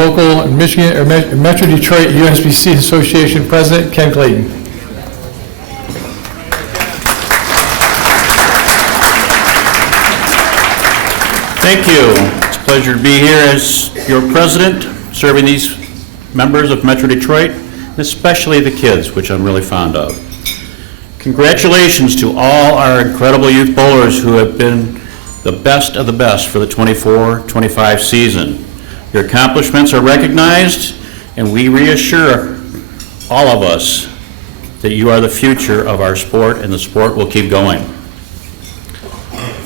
Local Michigan or Metro Detroit USBC Association President Ken Clayton. Thank you. It's a pleasure to be here as your president, serving these members of Metro Detroit, and especially the kids, which I'm really fond of. Congratulations to all our incredible youth bowlers who have been the best of the best for the 24-25 season. Your accomplishments are recognized, and we reassure all of us that you are the future of our sport, and the sport will keep going.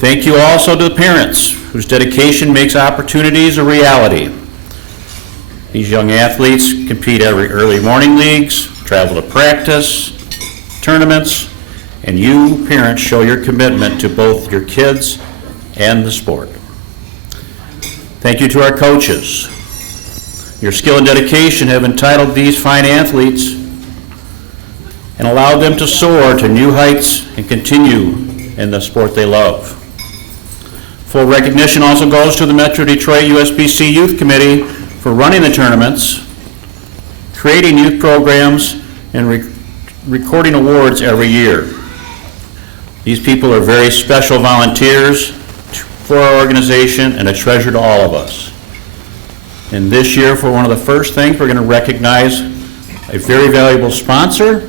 Thank you also to the parents whose dedication makes opportunities a reality. These young athletes compete every early morning leagues, travel to practice, tournaments, and you parents show your commitment to both your kids and the sport. Thank you to our coaches. Your skill and dedication have entitled these fine athletes and allowed them to soar to new heights and continue in the sport they love. Full recognition also goes to the Metro Detroit USBC Youth Committee for running the tournaments, creating youth programs, and recording awards every year. These people are very special volunteers for our organization and a treasure to all of us. And this year, for one of the first things, we're going to recognize a very valuable sponsor,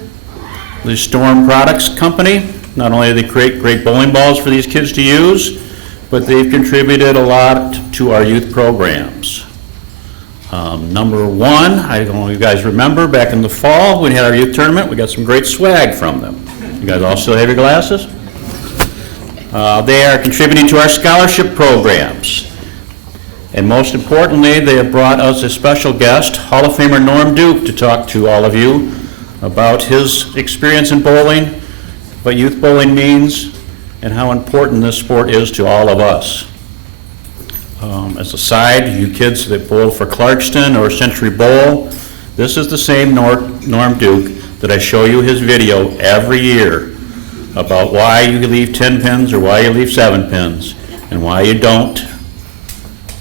the Storm Products Company. Not only do they create great bowling balls for these kids to use, but they've contributed a lot to our youth programs. Number one, I don't know if you guys remember, back in the fall when we had our youth tournament, we got some great swag from them. You guys all still have your glasses? They are contributing to our scholarship programs. And most importantly, they have brought us a special guest, Hall of Famer Norm Duke, to talk to all of you about his experience in bowling, what youth bowling means, and how important this sport is to all of us. As a side, you kids that bowl for Clarkston or Century Bowl, this is the same Norm Duke that I show you his video every year about why you leave 10 pins or why you leave 7 pins and why you don't.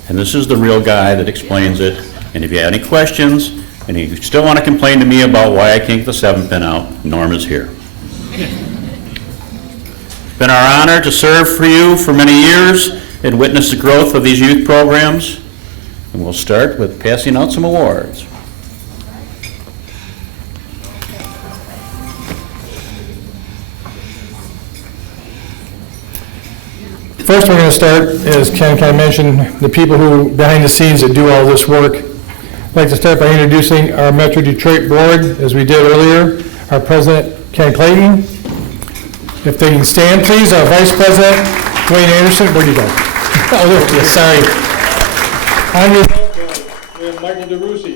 And this is the real guy that explains it. And if you have any questions and you still want to complain to me about why I can't get the 7 pin out, Norm is here. It's been our honor to serve for you for many years and witness the growth of these youth programs. And we'll start with passing out some awards. First, we're going to start, as Ken kind of mentioned, the people who behind the scenes that do all this work. I'd like to start by introducing our Metro Detroit board, as we did earlier. Our president, Ken Clayton. If they can stand, please. Our vice president, Dwayne Anderson. Where'd you go? Oh, there, yeah, sorry. On your we have Michael DeRusi.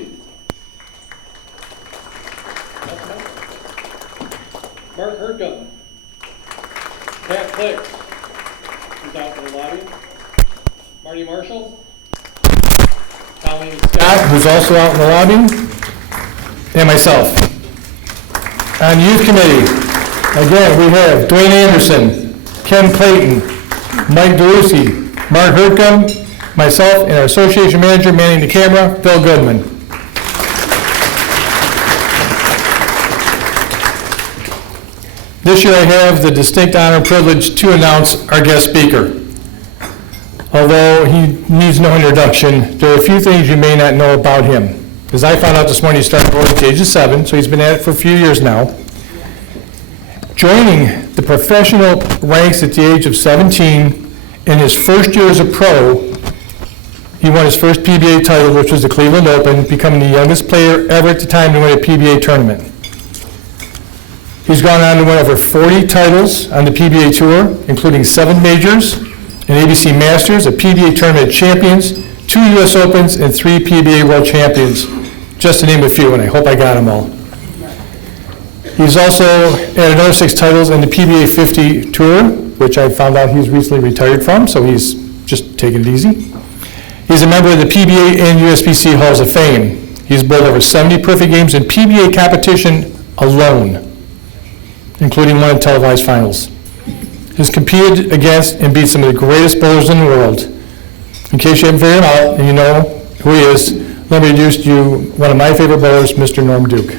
Mark Hertgun. Pat Click. Who's out in the lobby. Marty Marshall. Colleen Scott, who's also out in the lobby. And myself. On youth committee, again, we have Dwayne Anderson, Ken Clayton, Mike DeRusi, Mark Hertgun, myself, and our association manager manning the camera, Phil Goodman. This year I have the distinct honor and privilege to announce our guest speaker. Although he needs no introduction, there are a few things you may not know about him. As I found out this morning, he started bowling at the age of 7, so he's been at it for a few years now. Joining the professional ranks at the age of 17, in his first year as a pro, he won his first PBA title, which was the Cleveland Open, becoming the youngest player ever at the time to win a PBA tournament. He's gone on to win over 40 titles on the PBA Tour, including 7 majors, an ABC Masters, a PBA Tournament Champions, 2 U.S. Opens, and 3 PBA World Champions, just to name a few, and I hope I got them all. He's also had another 6 titles in the PBA 50 Tour, which I found out he's recently retired from, so he's just taking it easy. He's a member of the PBA and USBC Halls of Fame. He's bowled over 70 perfect games in PBA competition alone, including 1 in televised finals. He's competed against and beat some of the greatest bowlers in the world. In case you haven't figured him out, and you know who he is, Let me introduce to you one of my favorite bowlers, Mr. Norm Duke.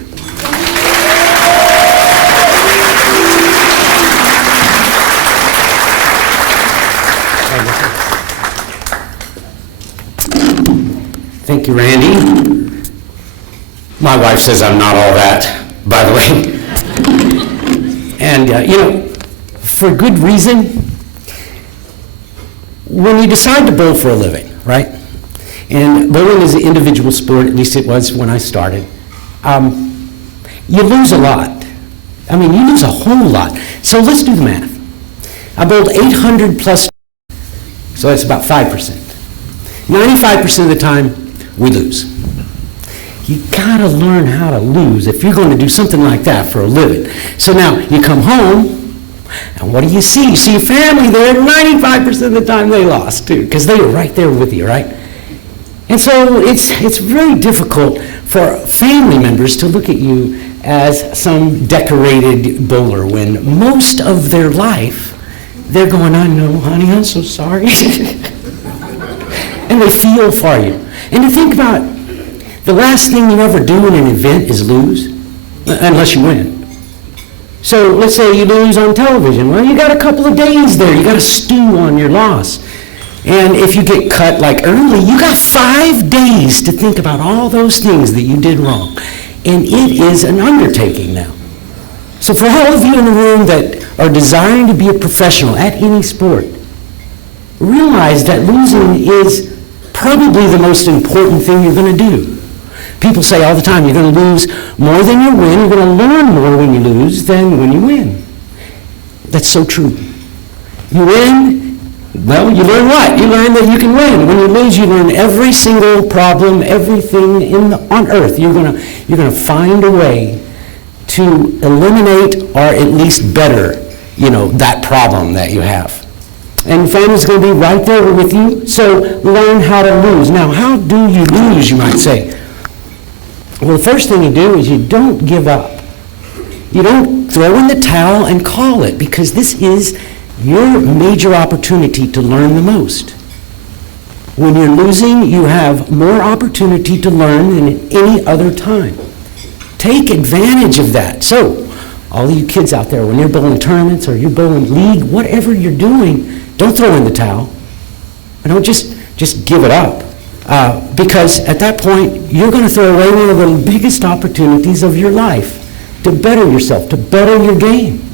Thank you, Randy. My wife says I'm not all that, by the way. And, for good reason. When you decide to bowl for a living, right? And bowling is an individual sport, at least it was when I started. You lose a lot. I mean, you lose a whole lot. So let's do the math. I bowled 800 plus, so that's about 5%. 95% of the time, we lose. You gotta learn how to lose if you're going to do something like that for a living. So now you come home, and what do you see? You see your family there, 95% of the time they lost too, because they were right there with you, right? And so it's very difficult for family members to look at you as some decorated bowler when most of their life they're going, I know, honey, I'm so sorry. And they feel for you. And to think about it, the last thing you ever do in an event is lose, unless you win. So let's say you lose on television. Well, you got a couple of days there. You got to stew on your loss. And if you get cut like early, you got 5 days to think about all those things that you did wrong. And it is an undertaking now. So for all of you in the room that are desiring to be a professional at any sport, realize that losing is probably the most important thing you're going to do. People say all the time, you're going to lose more than you win. You're going to learn more when you lose than when you win. That's so true. You win, well, you learn what? You learn that you can win. When you lose, you learn every single problem, everything on earth. You're going to find a way to eliminate or at least better, that problem that you have. And family's going to be right there with you, so learn how to lose. Now, how do you lose, you might say? Well, the first thing you do is you don't give up. You don't throw in the towel and call it, because this is your major opportunity to learn the most. When you're losing, you have more opportunity to learn than at any other time. Take advantage of that. So, all of you kids out there, when you're bowling tournaments or you're bowling league, whatever you're doing, don't throw in the towel. And don't just give it up. Because at that point, you're going to throw away one of the biggest opportunities of your life to better yourself, to better your game.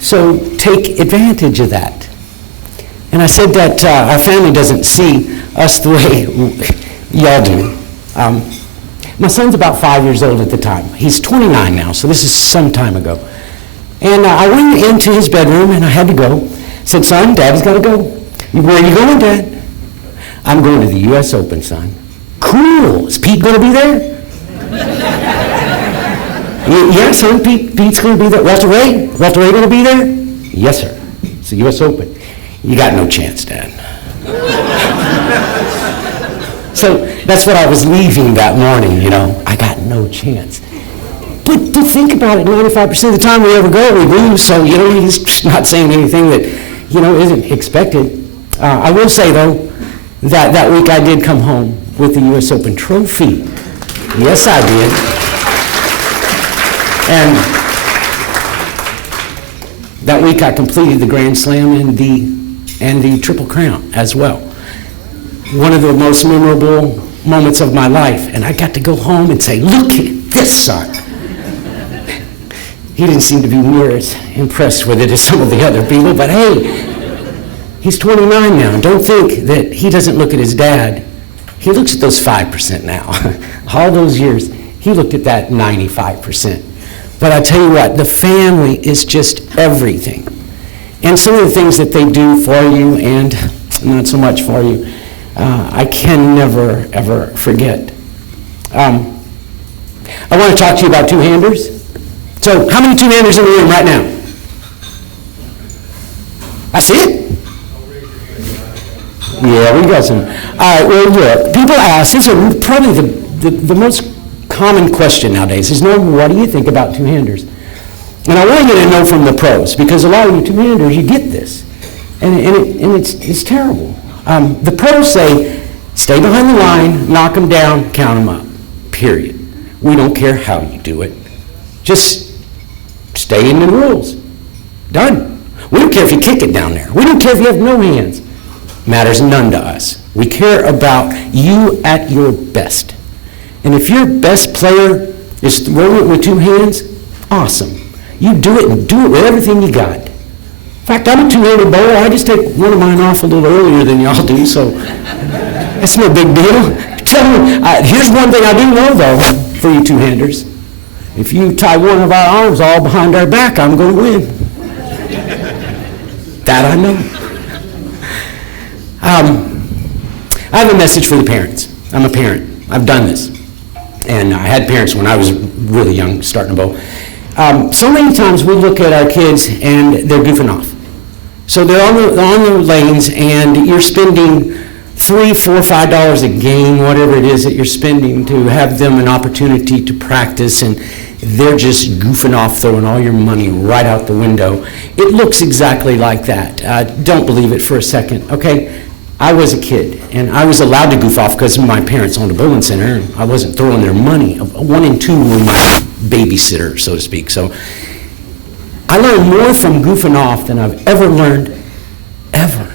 So take advantage of that. And I said that our family doesn't see us the way y'all do. My son's about 5 years old at the time. He's 29 now, so this is some time ago. And I went into his bedroom, and I had to go. Said, son, Daddy's got to go. Where are you going, Dad? I'm going to the U.S. Open, son. Cool. Is Pete going to be there? Yeah, son, Pete's going to be there. Walter Ray going to be there? Yes, sir. It's the U.S. Open. You got no chance, Dad. So that's what I was leaving that morning, I got no chance. But to think about it, 95% of the time we ever go, we lose. So, he's just not saying anything that, isn't expected. I will say, though, that week I did come home with the U.S. Open trophy. Yes, I did. And that week I completed the Grand Slam and the Triple Crown as well. One of the most memorable moments of my life. And I got to go home and say, look at this, son. He didn't seem to be near as impressed with it as some of the other people, but hey, he's 29 now. Don't think that he doesn't look at his dad. He looks at those 5% now. All those years, he looked at that 95%. But I tell you what, the family is just everything. And some of the things that they do for you and not so much for you, I can never, ever forget. I want to talk to you about two-handers. So, how many two-handers in the room right now? I see it. Yeah, we got some. All right, well, look, people ask, this is probably the most common question nowadays, is, Norm, what do you think about two-handers? And I want you to know from the pros, because a lot of you two-handers, you get this, and it's terrible. The pros say Stay behind the line, knock them down, count them up, period. We don't care how you do it. Just stay in the rules. Done. We don't care if you kick it down there. We don't care if you have no hands. Matters none to us. We care about you at your best. And if your best player is throwing it with two hands, awesome. You do it and do it with everything you got. In fact, I'm a two-handed bowler. I just take one of mine off a little earlier than y'all do, so that's no big deal. Tell me, here's one thing I do know, though, for you two-handers. If you tie one of our arms all behind our back, I'm going to win. That I know. I have a message for the parents. I'm a parent. I've done this. And I had parents when I was really young, starting to bowl. So many times we look at our kids and they're goofing off. So they're on the lanes and you're spending $3, $4, $5 a game, whatever it is that you're spending to have them an opportunity to practice, and they're just goofing off, throwing all your money right out the window. It looks exactly like that. Don't believe it for a second, okay? I was a kid, and I was allowed to goof off because my parents owned a bowling center, and I wasn't throwing their money. 1 and 2 were my babysitter, so to speak. So I learned more from goofing off than I've ever learned, ever.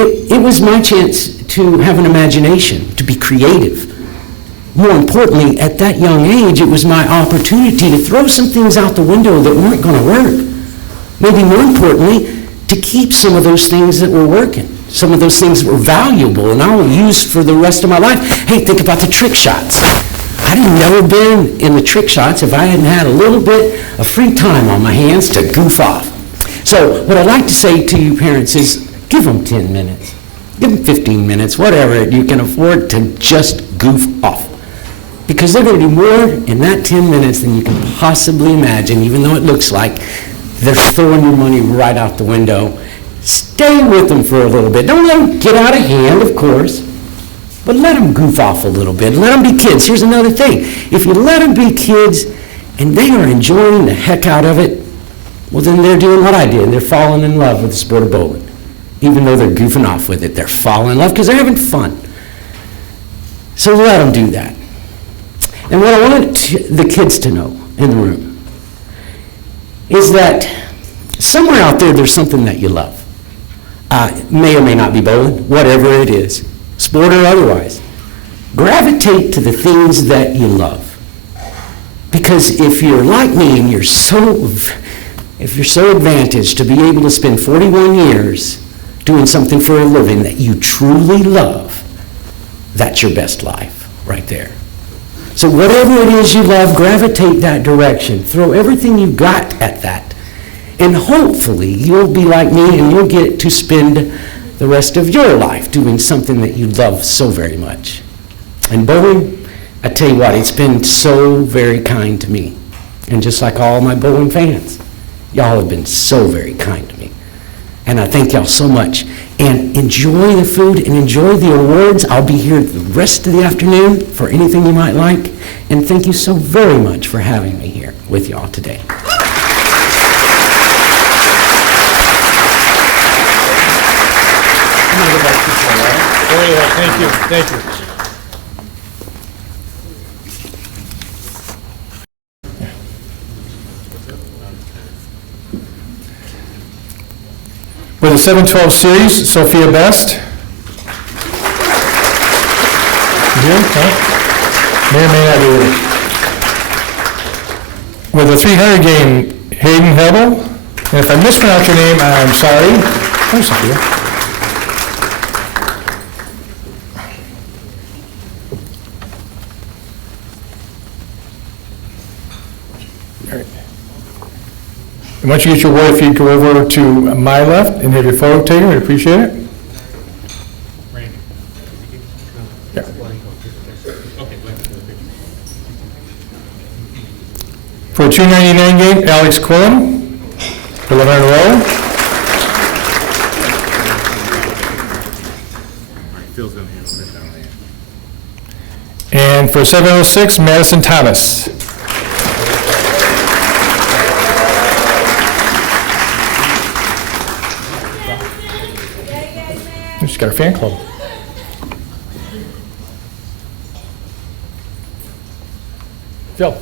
It was my chance to have an imagination, to be creative. More importantly, at that young age, it was my opportunity to throw some things out the window that weren't going to work. Maybe more importantly, to keep some of those things that were working, some of those things that were valuable and I will use for the rest of my life. Hey, think about the trick shots. I'd have never been in the trick shots if I hadn't had a little bit of free time on my hands to goof off. So what I'd like to say to you parents is give them 10 minutes, give them 15 minutes, whatever you can afford to just goof off. Because they're going to do more in that 10 minutes than you can possibly imagine, even though it looks like they're throwing your money right out the window. Stay with them for a little bit. Don't let them get out of hand, of course, but let them goof off a little bit. Let them be kids. Here's another thing. If you let them be kids and they are enjoying the heck out of it, well, then they're doing what I did. They're falling in love with the sport of bowling. Even though they're goofing off with it, they're falling in love because they're having fun. So let them do that. And what I want the kids to know in the room is that somewhere out there, there's something that you love. May or may not be bowling, whatever it is, sport or otherwise. Gravitate to the things that you love. Because if you're like me and if you're so advantaged to be able to spend 41 years doing something for a living that you truly love, that's your best life right there. So whatever it is you love, gravitate that direction. Throw everything you got at that. And hopefully you'll be like me and you'll get to spend the rest of your life doing something that you love so very much. And bowling, I tell you what, it's been so very kind to me. And just like all my bowling fans, y'all have been so very kind to me. And I thank y'all so much. And enjoy the food and enjoy the awards. I'll be here the rest of the afternoon for anything you might like. And thank you so very much for having me here with y'all today. Thank you. Thank you. With the 712 series, Sophia Best. Here, huh? May or may not be with it. With the 300 game, Hayden Hebel. And if I mispronounce your name, I'm sorry. Come, Sophia. And once you get your award, if you go over to my left and have your photo taken, we'd appreciate it. Yeah. For a 299 game, Alex Quillen, for 11 in a row. And for 706, Madison Thomas. She's got a fan club. Phil?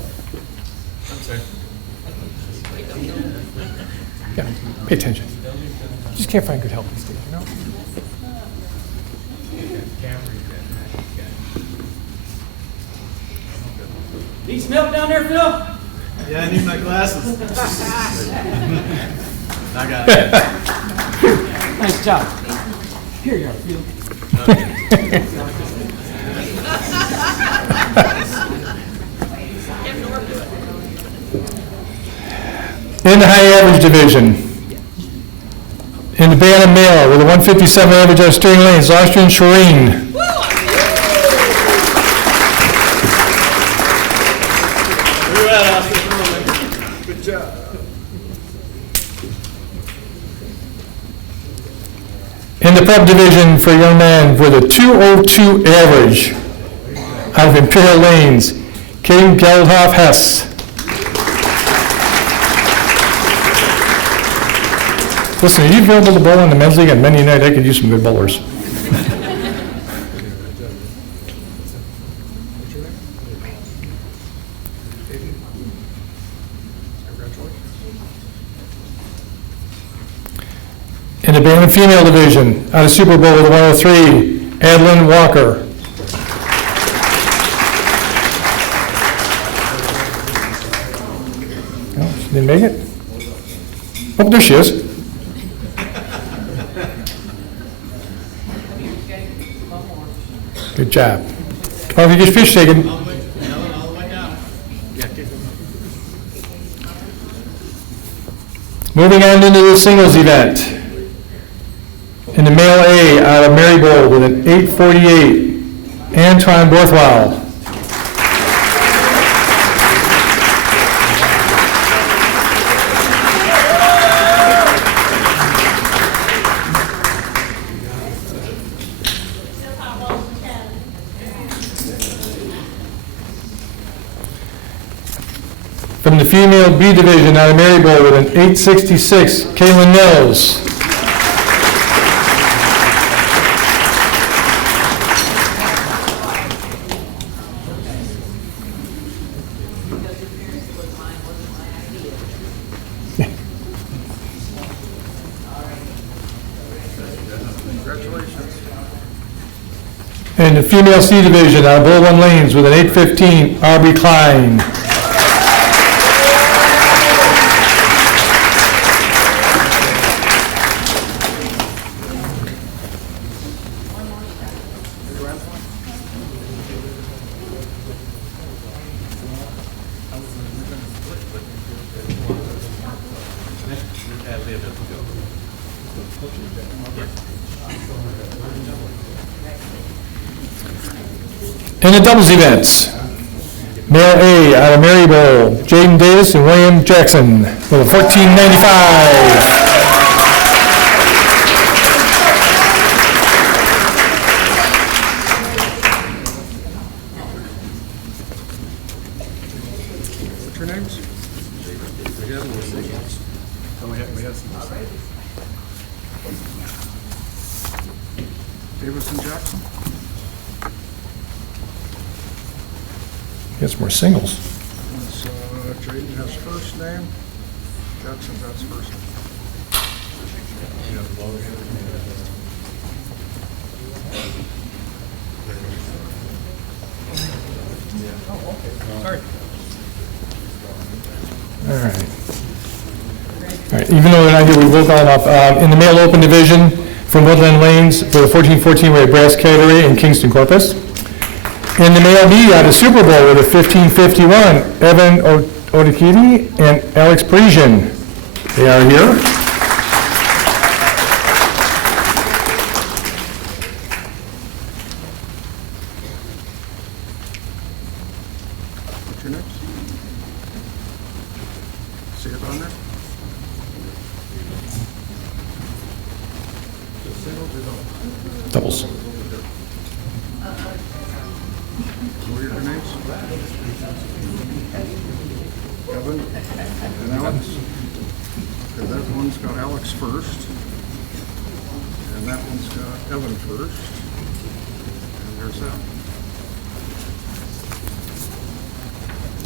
Yeah, pay attention. Just can't find good help these days, you know? Need some help down there, Phil? Yeah, I need my glasses. I got it. Nice job. Here you are, Phil. In the high average division, in the Bantam male with a 157 average on steering lanes, Austrian Shireen. Good job. In the prep division for young men with a 202 average out of Imperial Lanes, King Geldhoff Hess. Listen, are you available to bowl in the men's league on Monday night? I could use some good bowlers. In the Bantam female division, out of Super Bowl with a 103, Adeline Walker. No, she didn't make it? Oh, there she is. Good job. Come on, if you get your fish taken. Moving on into the singles event. In the male A, out of Marybold with an 848, Antoine Borthwell. From the female B division out of Marybold with an 866, Caitlin Mills. In the female C division out of Bull Run Lanes with an 815, Aubrey Klein. In the doubles events, male A out of Marybold, Jaden Davis and William Jackson with a 1495. What's your names? We have some. Davis and Jackson? Get some more singles. So Drayton has first name, Jackson has first name. Sorry. All right. All right, even though they're not here, we will call them up. In the male open division, from Woodland Lanes, for the 14-14, we have Brass Category and Kingston Corpus. In the male B, out of Super Bowl with a 1551, Evan Odikidi and Alex Parisian. They are here. What's your next? See it on there? Doubles. What are your names? Evan and Alex. Okay, that one's got Alex first. And that one's got Evan first. And there's that.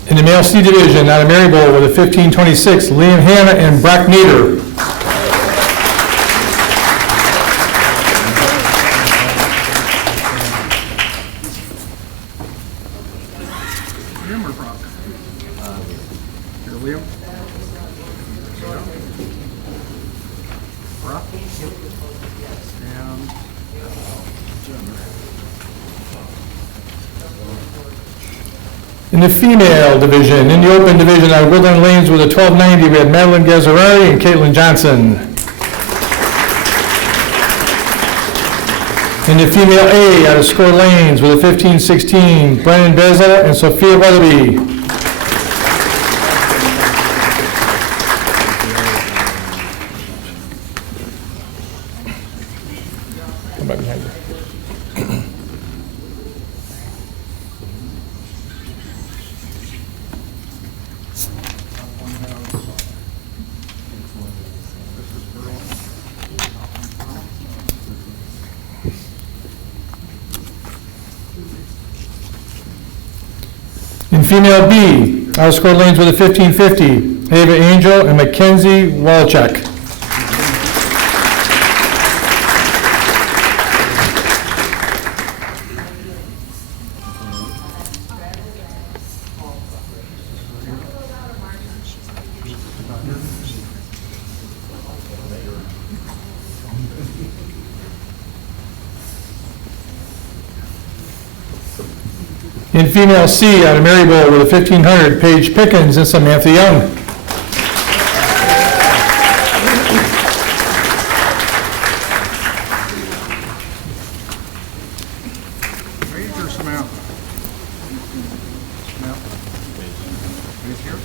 In the male C division, out of Maryville with a 1526, Liam Hanna and Brock Nader. Liam or Brock? Here, Liam. Brock. And In the female division, in the open division, out of Woodland Lanes with a 1290, we had Madeline Gazzarari and Caitlin Johnson. In the female A, out of Score Lanes with a 1516, Brennan Bezel and Sophia Weatherby. Come back behind you. In female B, out of Score Lanes with a 1550, Ava Angel and Mackenzie Walchuk. In female C, out of Maryville with a 1500, Paige Pickens and Samantha Young. Paige or Samantha? Samantha. Paige here?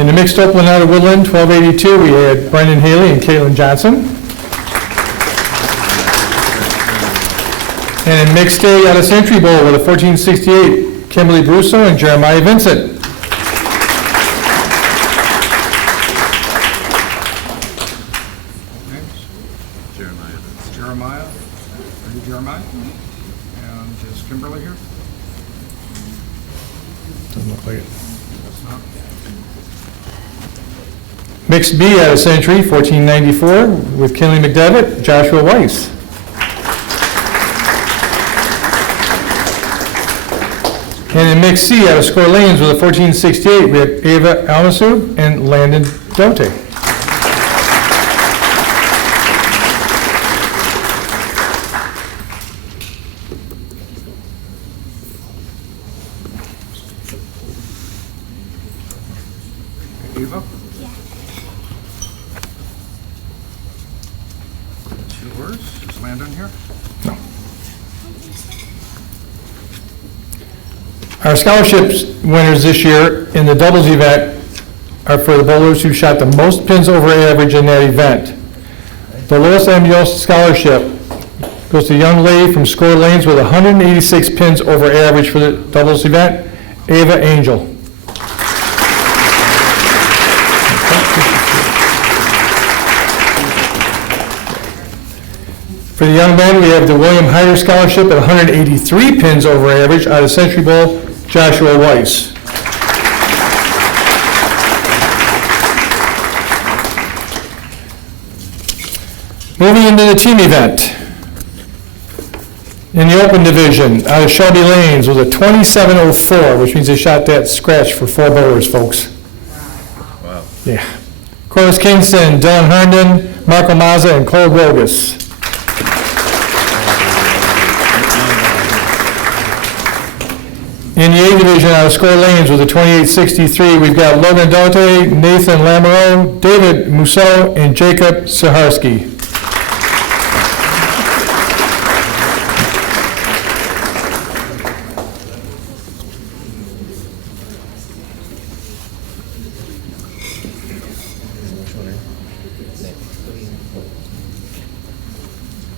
In the mixed open out of Woodland, 1282, we had Brendan Haley and Caitlin Johnson. And in mixed A out of Century Bowl with a 1468, Kimberly Brusso and Jeremiah Vincent. Names? Jeremiah. Are you Jeremiah? And is Kimberly here? Doesn't look like it. That's not. Mixed B out of Century, 1494, with Kinley McDevitt, Joshua Weiss. And in mixed C out of Score Lanes with a 1468, we have Ava Almasu and Landon Dote. Eva? Yours? Is Landon here? No. Our scholarships winners this year in the doubles event are for the bowlers who shot the most pins over average in that event. The lowest MDUS scholarship goes to a young lady from Score Lanes with 186 pins over average for the doubles event, Ava Angel. For the young men, we have the William Hyder Scholarship at 183 pins over average out of Century Bowl, Joshua Weiss. Moving into the team event. In the open division, out of Shelby Lanes was a 2704, which means they shot that scratch for 4 bowlers, folks. Wow. Yeah. Corliss Kingston, Dylan Herndon, Marco Mazza, and Cole Rogas. In the A division, out of Score Lanes with a 2863, we've got Logan Dote, Nathan Lamoureux, David Mousseau, and Jacob Saharski.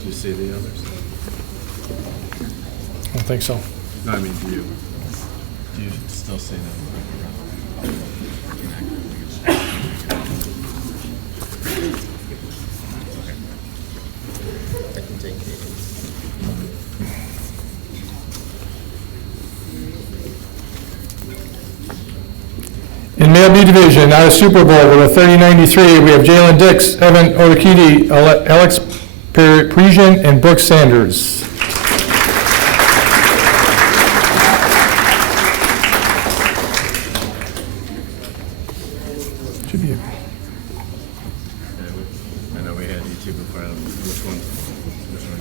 Do you see the others? I don't think so. No, I mean, do you still see them? In male B division, out of Super Bowl with a 3093, we have Jalen Dix, Evan Odekidi, Alex Parisian, and Brooks Sanders. Should be. I know we had you two before. I don't know which one? Which one?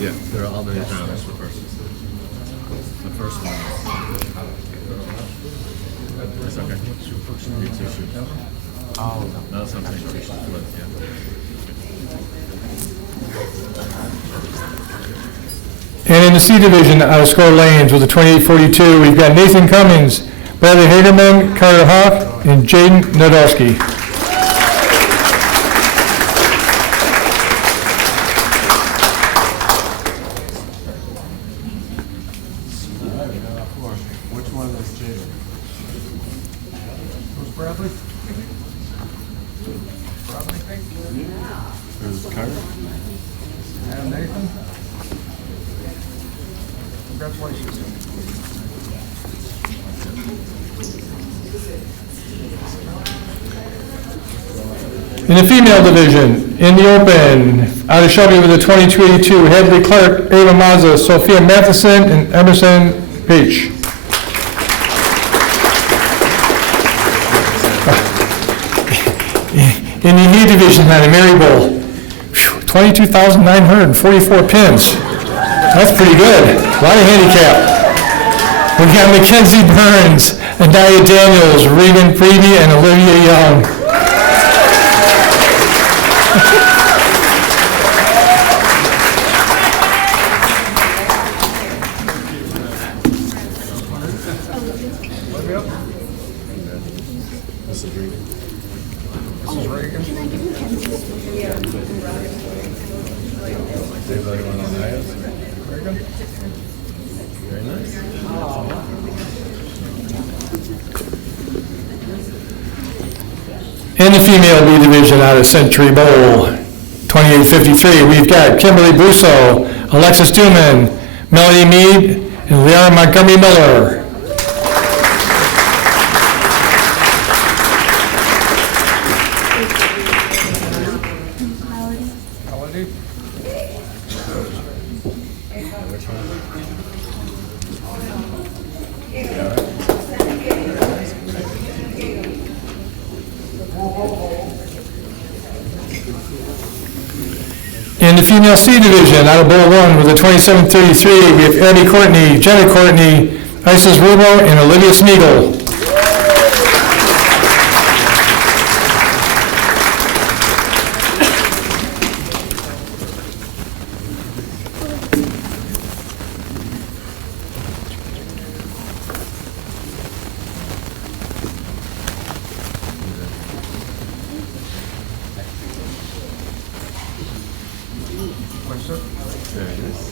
Yeah, they're all the different ones. The first one. It's okay. You two shoot. Oh, no, that's what I'm saying. Two shoot flip, yeah. And in the C division, out of Score Lanes with a 2842, we've got Nathan Cummings, Bradley Hagerman, Carter Hoff, and Jaden Nadolski. Which one is Jaden? Who's Bradley? Who's Carter? And Nathan? Congratulations. In the female division, in the open, out of Shelby with a 2282, Hadley Clark, Ava Mazza, Sophia Matheson, and Emerson Page. In the E division, out of Mary Bowl, 22,944 pins. That's pretty good. A lot of handicap. We got Mackenzie Burns, Adalia Daniels, Regan Freeby, and Olivia Young. This is Regan. This is Reagan. Anybody want to know? Reagan. Very nice. In the female B division, out of Century Bowl, 2853, we've got Kimberly Busso, Alexis Duman, Melody Mead, and Leon Montgomery Miller. Melody. Which one? In the female C division, out of Bowl 1 with a 2733, we have Abby Courtney, Jenna Courtney, Isis Rubo, and Olivia Smeagol. What's it? Very nice.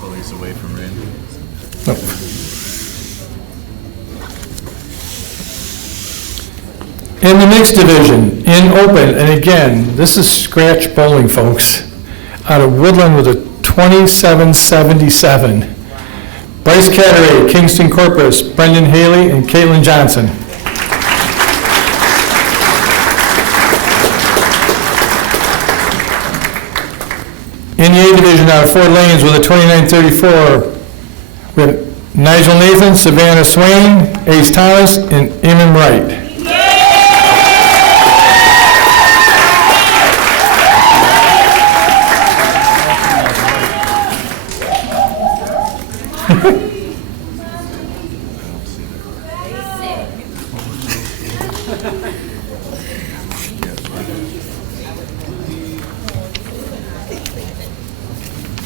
Police away from Randy. In the mixed division, in open, and again, this is scratch bowling, folks, out of Woodland with a 2777. Bryce Catteray, Kingston Corpus, Brendan Haley, and Caitlin Johnson. In the A division, out of Fort Lanes with a 2934, we have Nigel Nathan, Savannah Swain, Ace Thomas, and Eamon Wright.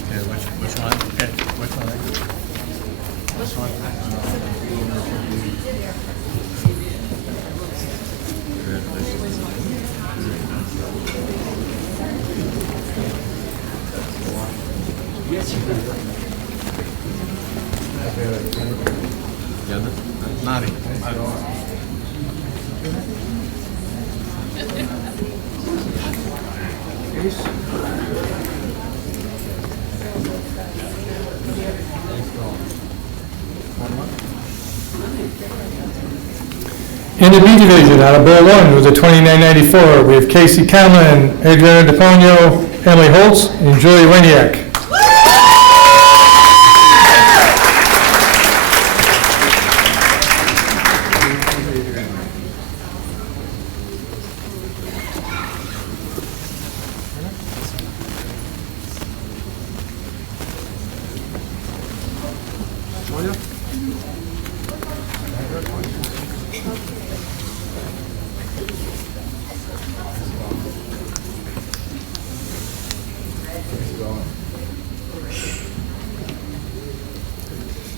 Okay, which one? Okay, which one? This one? Congratulations. Yeah, nodding. In the B division, out of Bowl 1 with a 2994, we have Casey Conlon, Adriana DePonio, Emily Holtz, and Julie Weniak.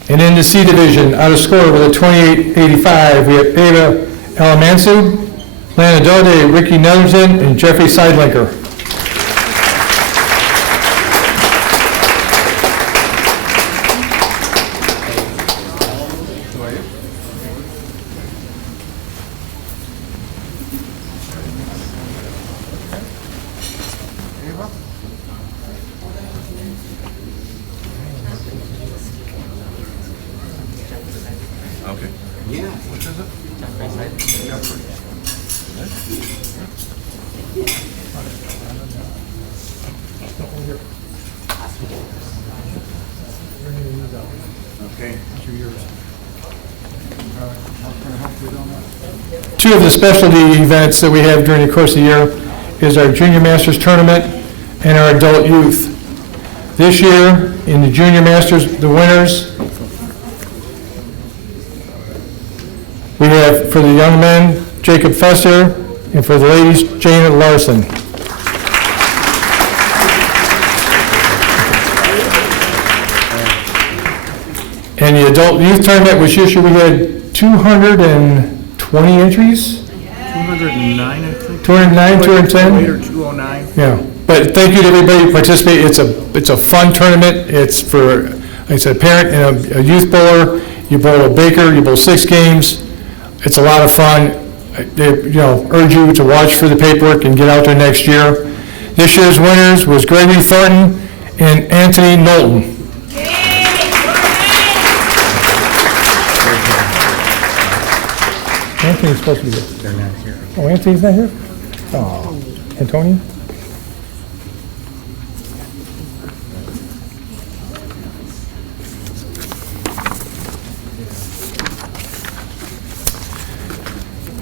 And in the C division, out of score with a 2885, we have Ava Alamansu, Lana Dode, Ricky Netherton, and Jeffrey Seidlinker. Okay. Two of the specialty events that we have during the course of the year is our Junior Masters Tournament and our Adult Youth. This year, in the Junior Masters, the winners, we have for the young men, Jacob Fesser, and for the ladies, Janet Larson. And the Adult Youth Tournament, which this year we had 220 entries? 209, I think. 209, 210? Later, 209. Yeah, but thank you to everybody who participated. It's a fun tournament. It's for, like I said, a parent and a youth bowler. You bowl a baker, you bowl 6 games. It's a lot of fun. I urge you to watch for the paperwork and get out there next year. This year's winners was Gregory Thornton and Anthony Knowlton. Anthony's supposed to be here. They're not here. Oh, Anthony's not here? Oh, Antonio?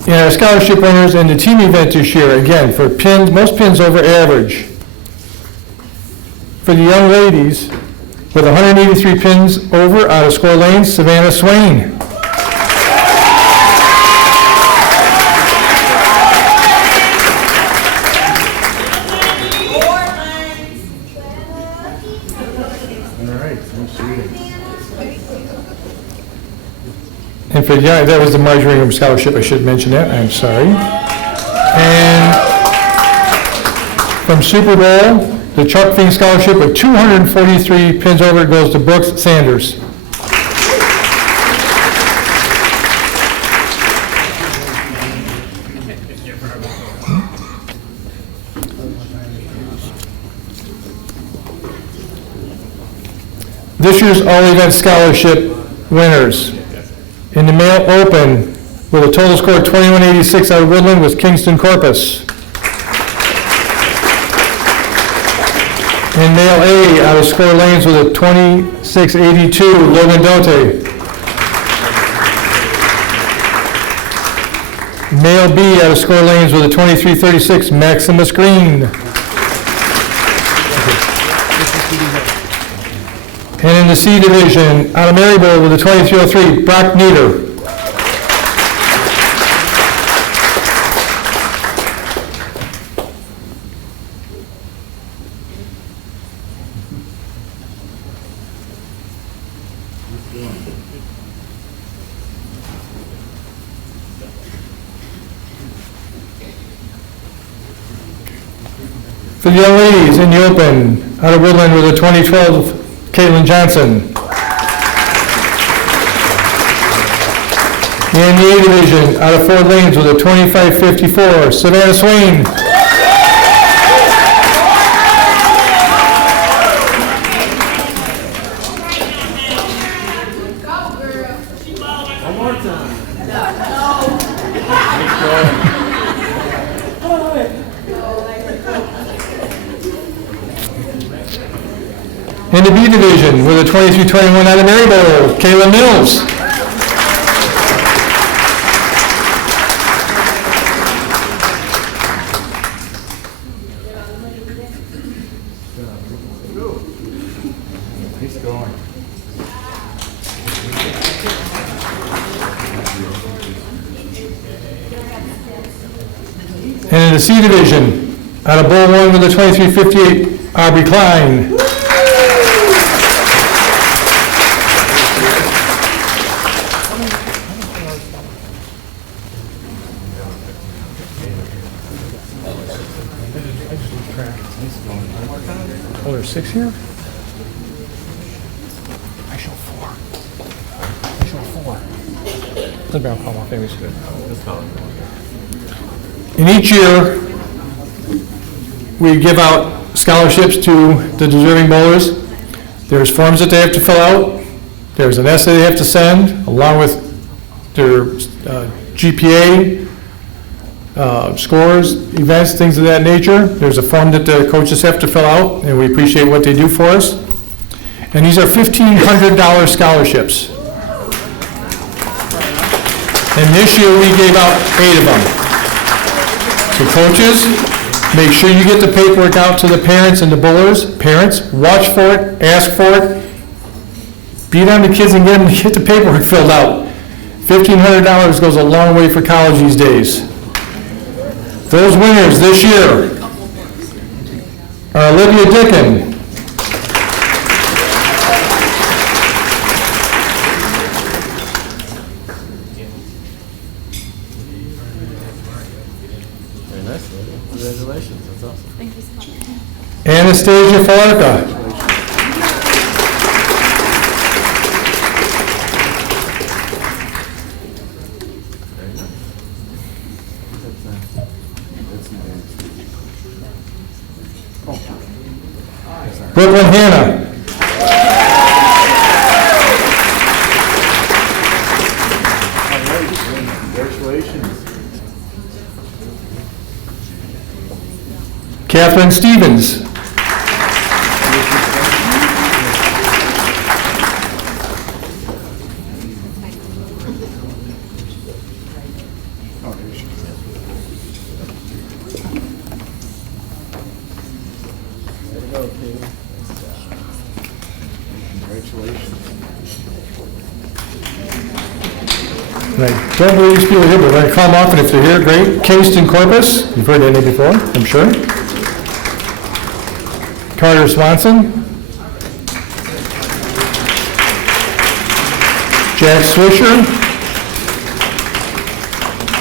And our scholarship winners in the team event this year, again, for pins, most pins over average. For the young ladies, with 183 pins over out of score lanes, Savannah Swain. And for the young, that was the Marjorie Ingram Scholarship, I should mention that, I'm sorry. And from Super Bowl, the Chuck Fink Scholarship with 243 pins over goes to Brooks Sanders. This year's all-event scholarship winners. In the male open, with a total score of 2186 out of Woodland, was Kingston Corpus. In male A, out of score lanes, with a 2682, Logan Dote. Male B, out of score lanes, with a 2336, Maximus Green. And in the C division, out of Maryville with a 2303, Brock Nieder. For the young ladies in the open, out of Woodland with a 2012, Caitlin Johnson. In the A Division, out of Fort Lanes with a 25.54, Savannah Swain. In the B Division, with a 23.21 out of Maryville, Kayla Mills. And in the C Division, out of Bullhorn with a 23.58, Aubrey Klein. Oh, there's 6 here? I show 4. I show 4. Let me call off, maybe it's good. And each year, we give out scholarships to the deserving bowlers. There's forms that they have to fill out. There's an essay they have to send, along with their GPA, scores, events, things of that nature. There's a form that the coaches have to fill out, and we appreciate what they do for us. And these are $1,500 scholarships. And this year, we gave out 8 of them. So coaches, make sure you get the paperwork out to the parents and the bowlers. Parents, watch for it, ask for it. Beat on the kids and get the paperwork filled out. $1,500 goes a long way for college these days. Those winners this year are Olivia Dickin, Congratulations, that's awesome. Thank you so much. Anastasia Falarka, Brooklyn Hannah, Congratulations. Catherine Stevens, and I don't believe these people are here, but we're going to call them off, and if they're here, great. Kingston Corpus, you've heard that name before, I'm sure. Carter Swanson. Jack Swisher.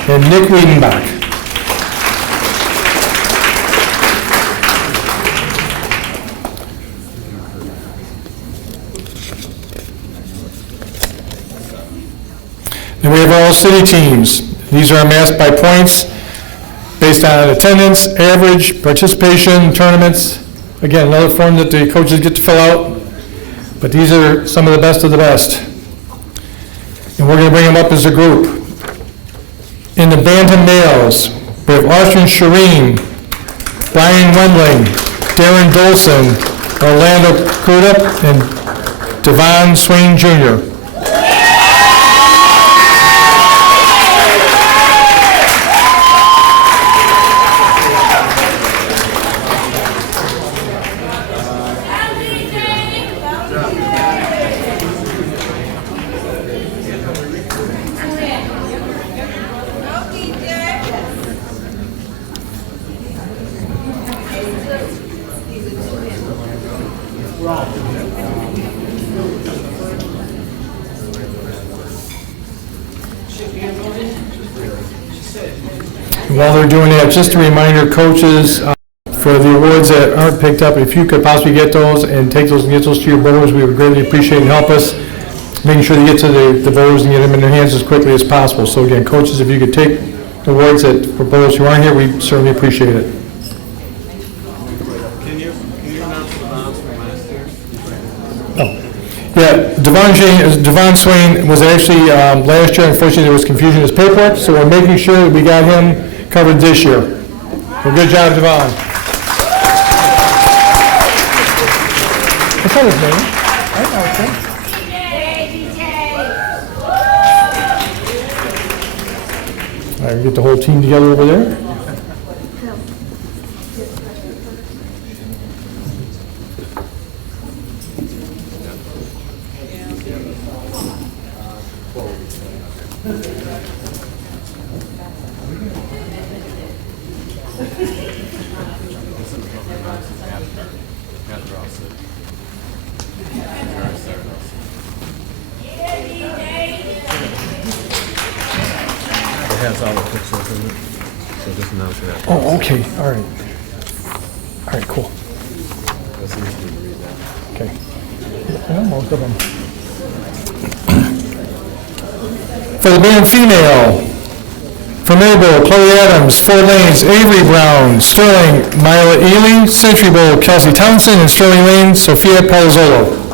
And Nick Wiedenbach. And we have all city teams. These are amassed by points based on attendance, average, participation, tournaments. Again, another form that the coaches get to fill out, but these are some of the best of the best. And we're going to bring them up as a group. In the Bantam males, we have Austin Shireen, Brian Wendling, Darren Dolson, Orlando Kuda, and Devon Swain Jr. While they're doing that, just a reminder, coaches, for for the awards that aren't picked up. If you could possibly get those and take those and get those to your voters, we would greatly appreciate and help us making sure they get to the voters and get them in their hands as quickly as possible. So again, coaches, if you could take the awards that for voters who aren't here, we certainly appreciate it. Can you announce the bonds from last year? Yeah, Devon Swain was actually last year. Unfortunately, there was confusion in his paperwork, so we're making sure that we got him covered this year. So good job, Devon. What's that his name? I don't know his name. All right, we get the whole team together over there. It has all the pictures in it, so just announce that. Oh, okay, all right. All right, cool. That's easy to read that. Okay. Yeah, most of them. For the band female, from Mabel, Chloe Adams, Ford Lanes, Avery Brown, Sterling, Myla Ely, Century Bowl, Kelsey Townsend, and Sterling Lane, Sophia Palazzolo.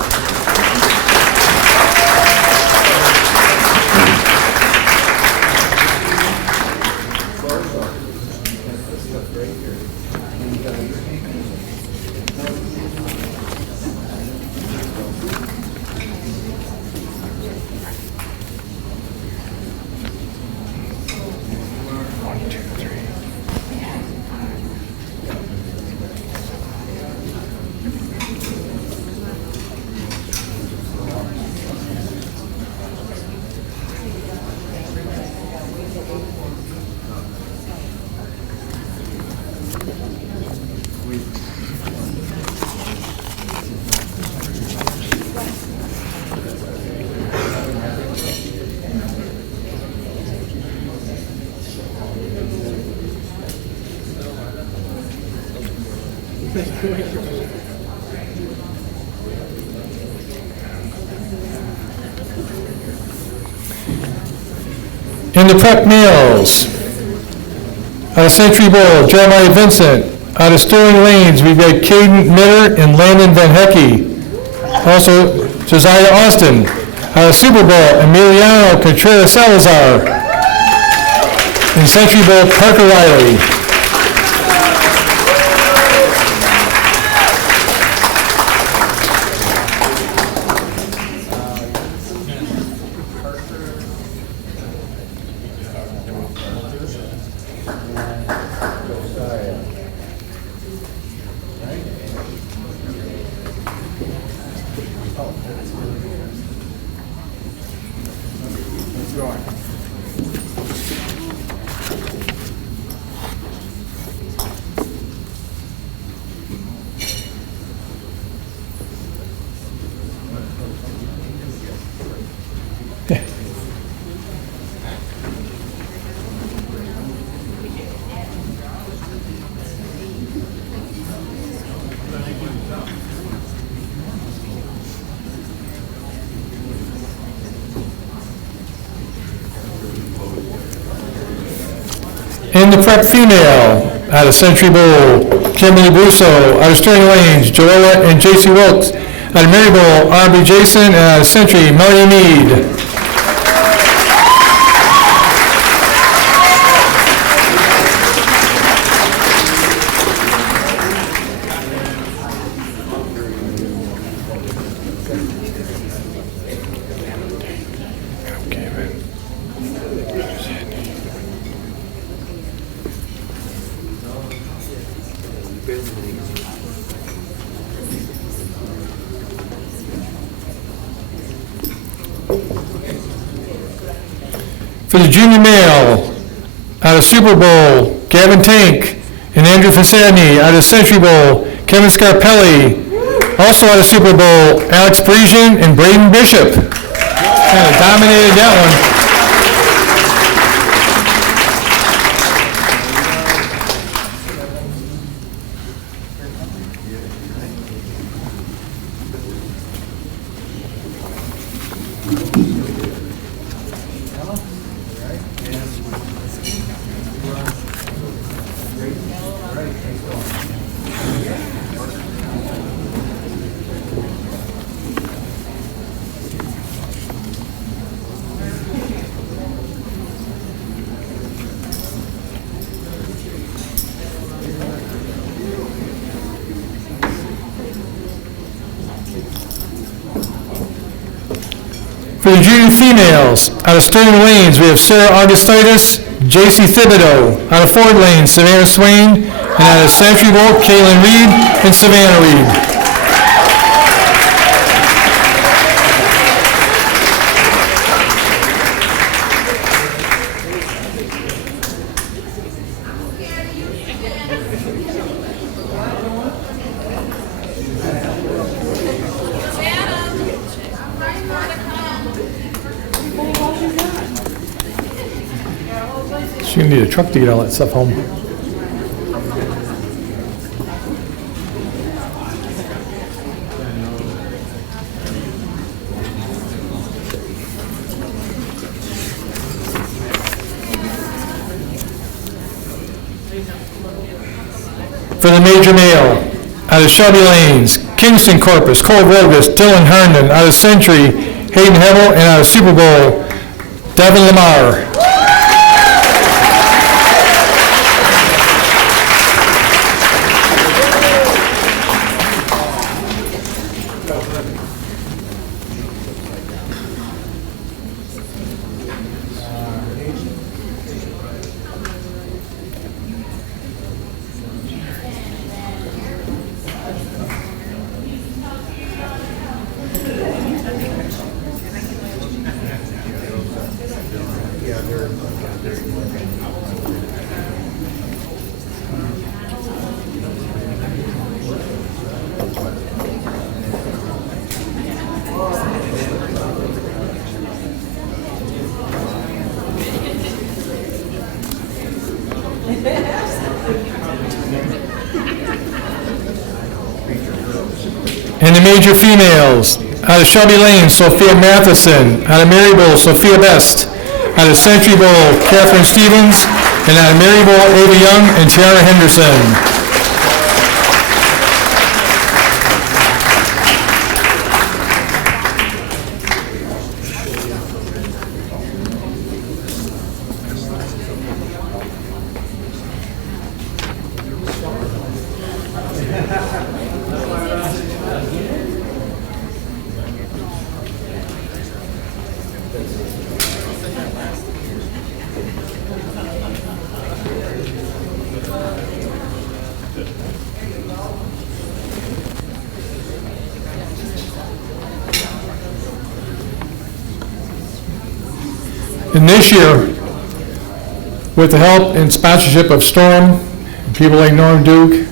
In the prep males, out of Century Bowl, Jeremiah Vincent. Out of Sterling Lanes, we've got Caden Mitter and Landon Van Hecky. Also, Josiah Austin. Out of Super Bowl, Emiliano Contreras Salazar. In Century Bowl, Parker Riley. In the prep female, out of Century Bowl, Kimberly Busso. Out of Sterling Lanes, Joella and J.C. Wilkes. Out of Mary Bowl, R.B. Jason, and out of Century, Melanie Mead. For the junior male, out of Super Bowl, Gavin Tank and Andrew Fasadny. Out of Century Bowl, Kevin Scarpelli. Also out of Super Bowl, Alex Parisian and Braden Bishop. Kind of dominated that one. females, out of Sterling Lanes, we have Sarah Augustitis, J.C. Thibodeau. Out of Ford Lane, Savannah Swain. And out of Centuryville, Caitlin Reed and Savannah Reed. She's going to need a truck to get all that stuff home. For the major male, out of Shelby Lanes, Kingston Corpus, Cole Rogas, Dylan Herndon. Out of Century, Hayden Hevel. And out of Super Bowl, Devin Lamar. And the major females, out of Shelby Lane, Sophia Matheson. Out of Maryville, Sophia Best. Out of Centuryville, Catherine Stevens. And out of Maryville, Ava Young and Tiara Henderson. And this year, with the help and sponsorship of Storm, and people like Norm Duke,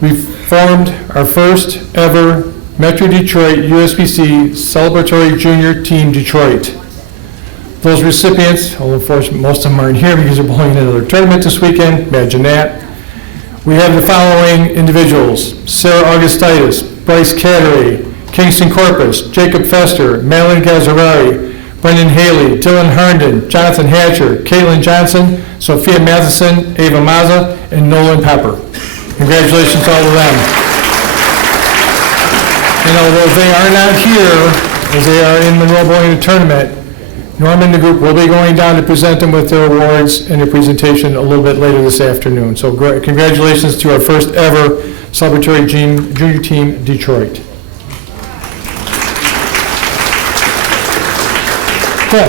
we formed our first ever Metro Detroit USBC Celebratory Junior Team Detroit. Those recipients, although unfortunately most of them aren't here because they're playing another tournament this weekend, imagine that. We have the following individuals: Sarah Augustitis, Bryce Cattery, Kingston Corpus, Jacob Fester, Madeline Gazzarari, Brendan Haley, Dylan Herndon, Jonathan Hatcher, Caitlin Johnson, Sophia Matheson, Ava Mazza, and Nolan Pepper. Congratulations to all of them. And although they are not here, as they are in Monroe Bowling Tournament, Norm and the group will be going down to present them with their awards and their presentation a little bit later this afternoon. So congratulations to our first ever celebratory junior team, Detroit. Yeah.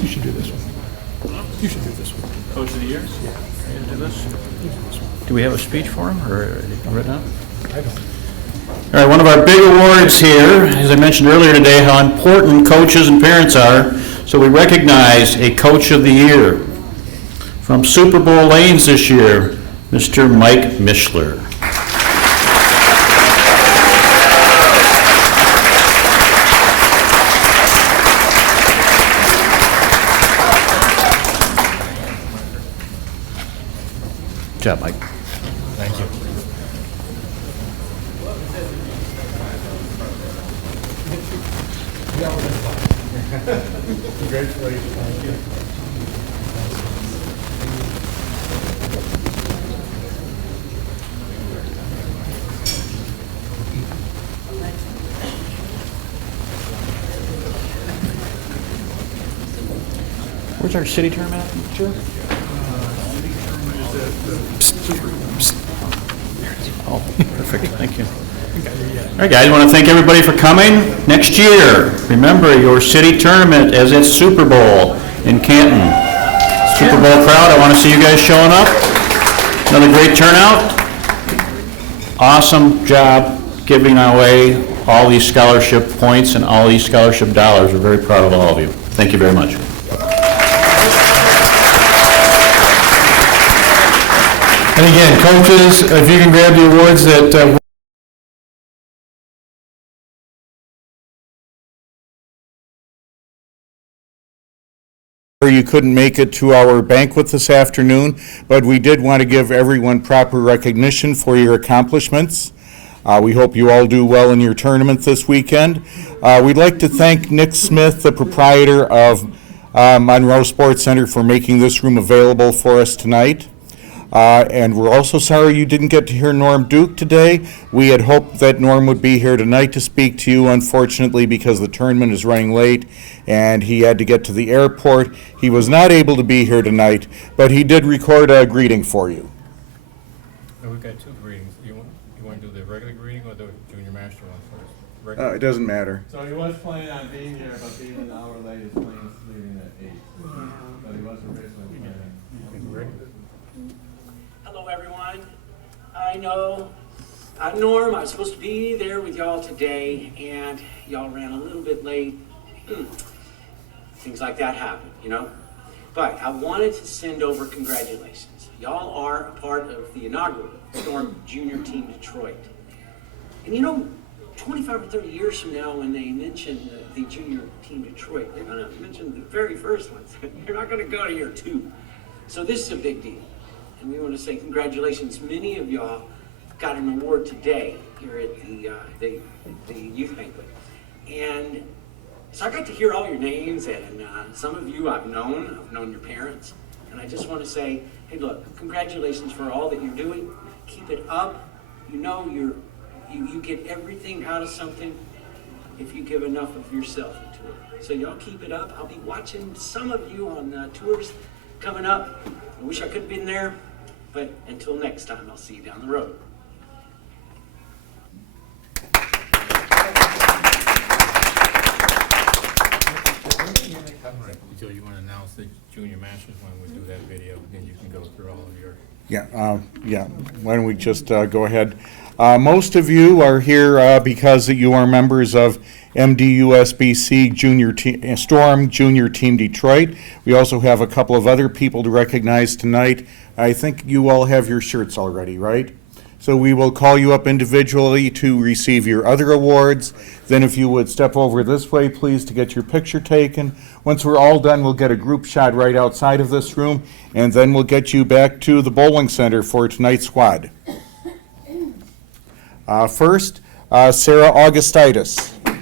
You should do this one. You should do this one. Coach of the Year? Yeah. Are you gonna do this? Do we have a speech for him, or written up? I don't. All right, one of our big awards here, as I mentioned earlier today, how important coaches and parents are. So we recognize a Coach of the Year. From Super Bowl Lanes this year, Mr. Mike Mishler. Good job, Mike. Thank you. Congratulations. Thank you. Where's our city tournament, Joe? Oh, perfect, thank you. All right, guys, I want to thank everybody for coming. Next year, remember your city tournament as its Super Bowl in Canton. Super Bowl crowd, I want to see you guys showing up. Another great turnout. Awesome job giving away all these scholarship points and all these scholarship dollars. We're very proud of all of you. Thank you very much. And again, coaches, if you can grab the awards that You couldn't make it to our banquet this afternoon, but we did want to give everyone proper recognition for your accomplishments. We hope you all do well in your tournament this weekend. We'd like to thank Nick Smith, the proprietor of Monroe Sports Center, for making this room available for us tonight. And we're also sorry you didn't get to hear Norm Duke today. We had hoped that Norm would be here tonight to speak to you. Unfortunately, because the tournament is running late and he had to get to the airport, he was not able to be here tonight, but he did record a greeting for you. We've got two greetings. You want to do the regular greeting or the junior master one first? Regular. It doesn't matter. So he was planning on being here, but being an hour late, his plane is leaving at 8. But he was originally planning. Hello, everyone. I know I'm Norm. I was supposed to be there with y'all today, and y'all ran a little bit late. Things like that happen, you know? But I wanted to send over congratulations. Y'all are a part of the inaugural Storm Junior Team Detroit. And you know, 25 or 30 years from now, when they mention the Junior Team Detroit, they're going to mention the very first ones. They're not going to go to year 2. So this is a big deal. And we want to say congratulations. Many of y'all got an award today here at the youth banquet. And so I got to hear all your names, and some of you I've known your parents. And I just want to say, hey, look, congratulations for all that you're doing. Keep it up. You know you get everything out of something if you give enough of yourself into it. So y'all keep it up. I'll be watching some of you on tours coming up. I wish I could have been there, but until next time, I'll see you down the road. So you want to announce the junior masters when we do that video, then you can go through all of your. Yeah. Why don't we just go ahead? Most of you are here because you are members of MDUSBC Storm Junior Team Detroit. We also have a couple of other people to recognize tonight. I think you all have your shirts already, right? So we will call you up individually to receive your other awards. Then if you would step over this way, please, to get your picture taken. Once we're all done, we'll get a group shot right outside of this room, and then we'll get you back to the bowling center for tonight's squad. First, Sarah Augustitis. Got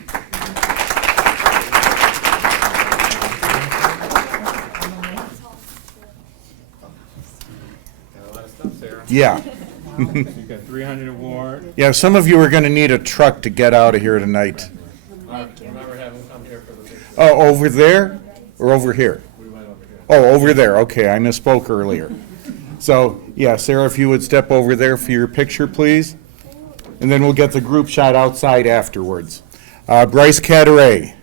a lot of stuff, Sarah. Yeah. You got 300 award. Yeah, some of you are going to need a truck to get out of here tonight. Remember having come here for the picture. Oh, over there or over here? We went over here. Oh, over there. Okay, I misspoke earlier. So, yeah, Sarah, if you would step over there for your picture, please. And then we'll get the group shot outside afterwards. Bryce Cataray.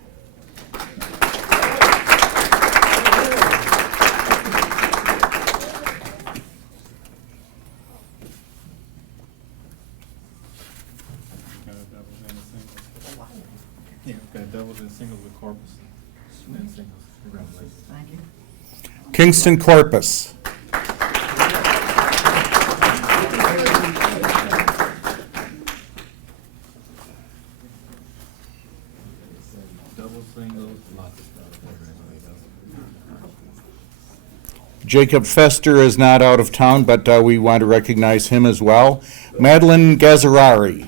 Got doubles and singles with corpus. And singles. Congratulations. Thank you. Kingston Corpus. Doubles, singles, lots of stuff. Congratulations. Jacob Fester is not out of town, but we want to recognize him as well. Madeline Gazzarari.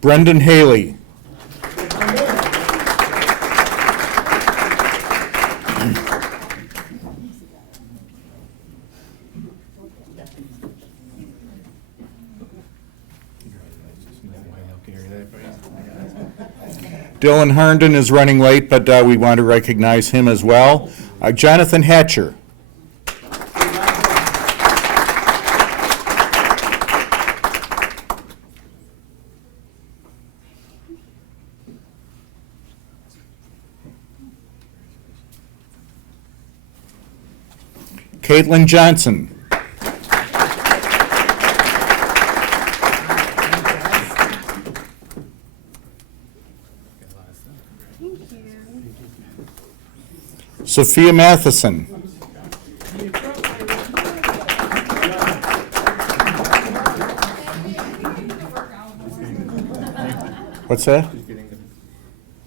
Brendan Haley. Gary, that Dylan Herndon is running late, but we want to recognize him as well. Jonathan Hatcher. Caitlin Johnson. Sophia Matheson. What's that? She's getting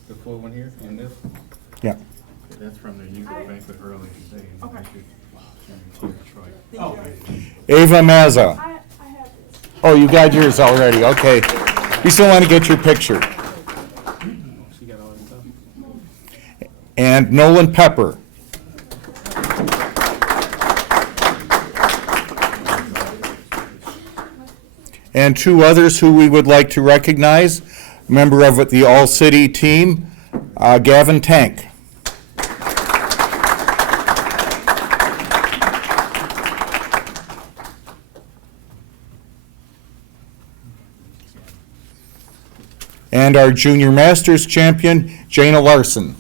the full one here and this. Yeah. That's from the Hugo Banquet earlier today. Okay. Ava Mazza. Oh, you got yours already, okay. We still want to get your picture. She got all that stuff. And Nolan Pepper. And two others who we would like to recognize, member of the All-City team, Gavin Tank. And our Junior Masters champion, Jana Larson.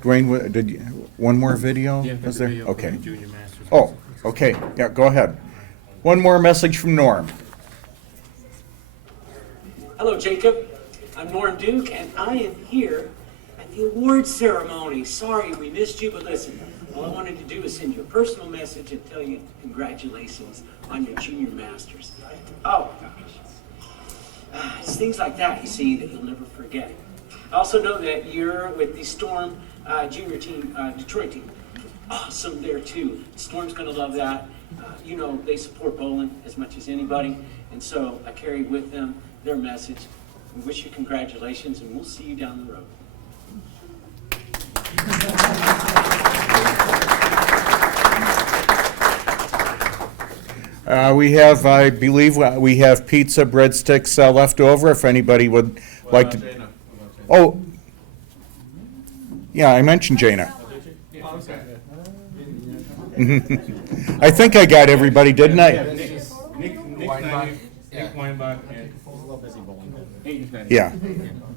Dwayne, did you, one more video? Yeah, Was the there? video for the Okay. Junior Masters. Oh, okay, yeah, go ahead. One more message from Norm. Hello, Jacob. I'm Norm Duke, and I am here at the awards ceremony. Sorry we missed you, but listen, all I wanted to do is send you a personal message and tell you congratulations on your Junior Masters. Oh, it's things like that, you see, that you'll never forget. I also know that you're with the Storm junior team, Detroit team. Awesome there too. Storm's gonna love that. You know, they support bowling as much as anybody, and so I carry with them their message. We wish you congratulations, and we'll see you down the road. We have, I believe, we have pizza, breadsticks left over, if anybody would like to. Jana? Oh, yeah, I mentioned Jana. I think I got everybody, didn't I? Nick Weinbach and Hayden's not here. Yeah,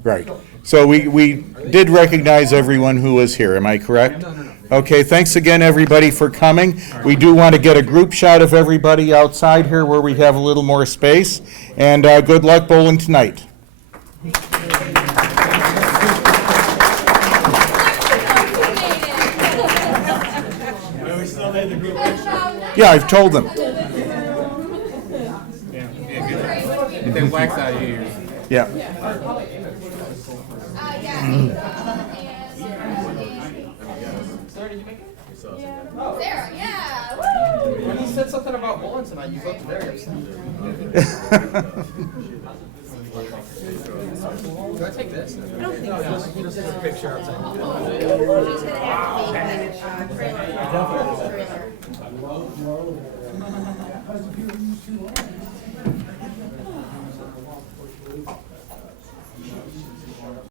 right. So we did recognize everyone who was here, am I correct? Okay, thanks again, everybody, for coming. We do want to get a group shot of everybody outside here where we have a little more space. And good luck bowling tonight. Yeah, I've told them. Get that wax out of your ears. Yeah. Sarah, yeah. When he said something about bowling tonight, you looked very upset. Do I take this? I don't think so. Just a picture outside.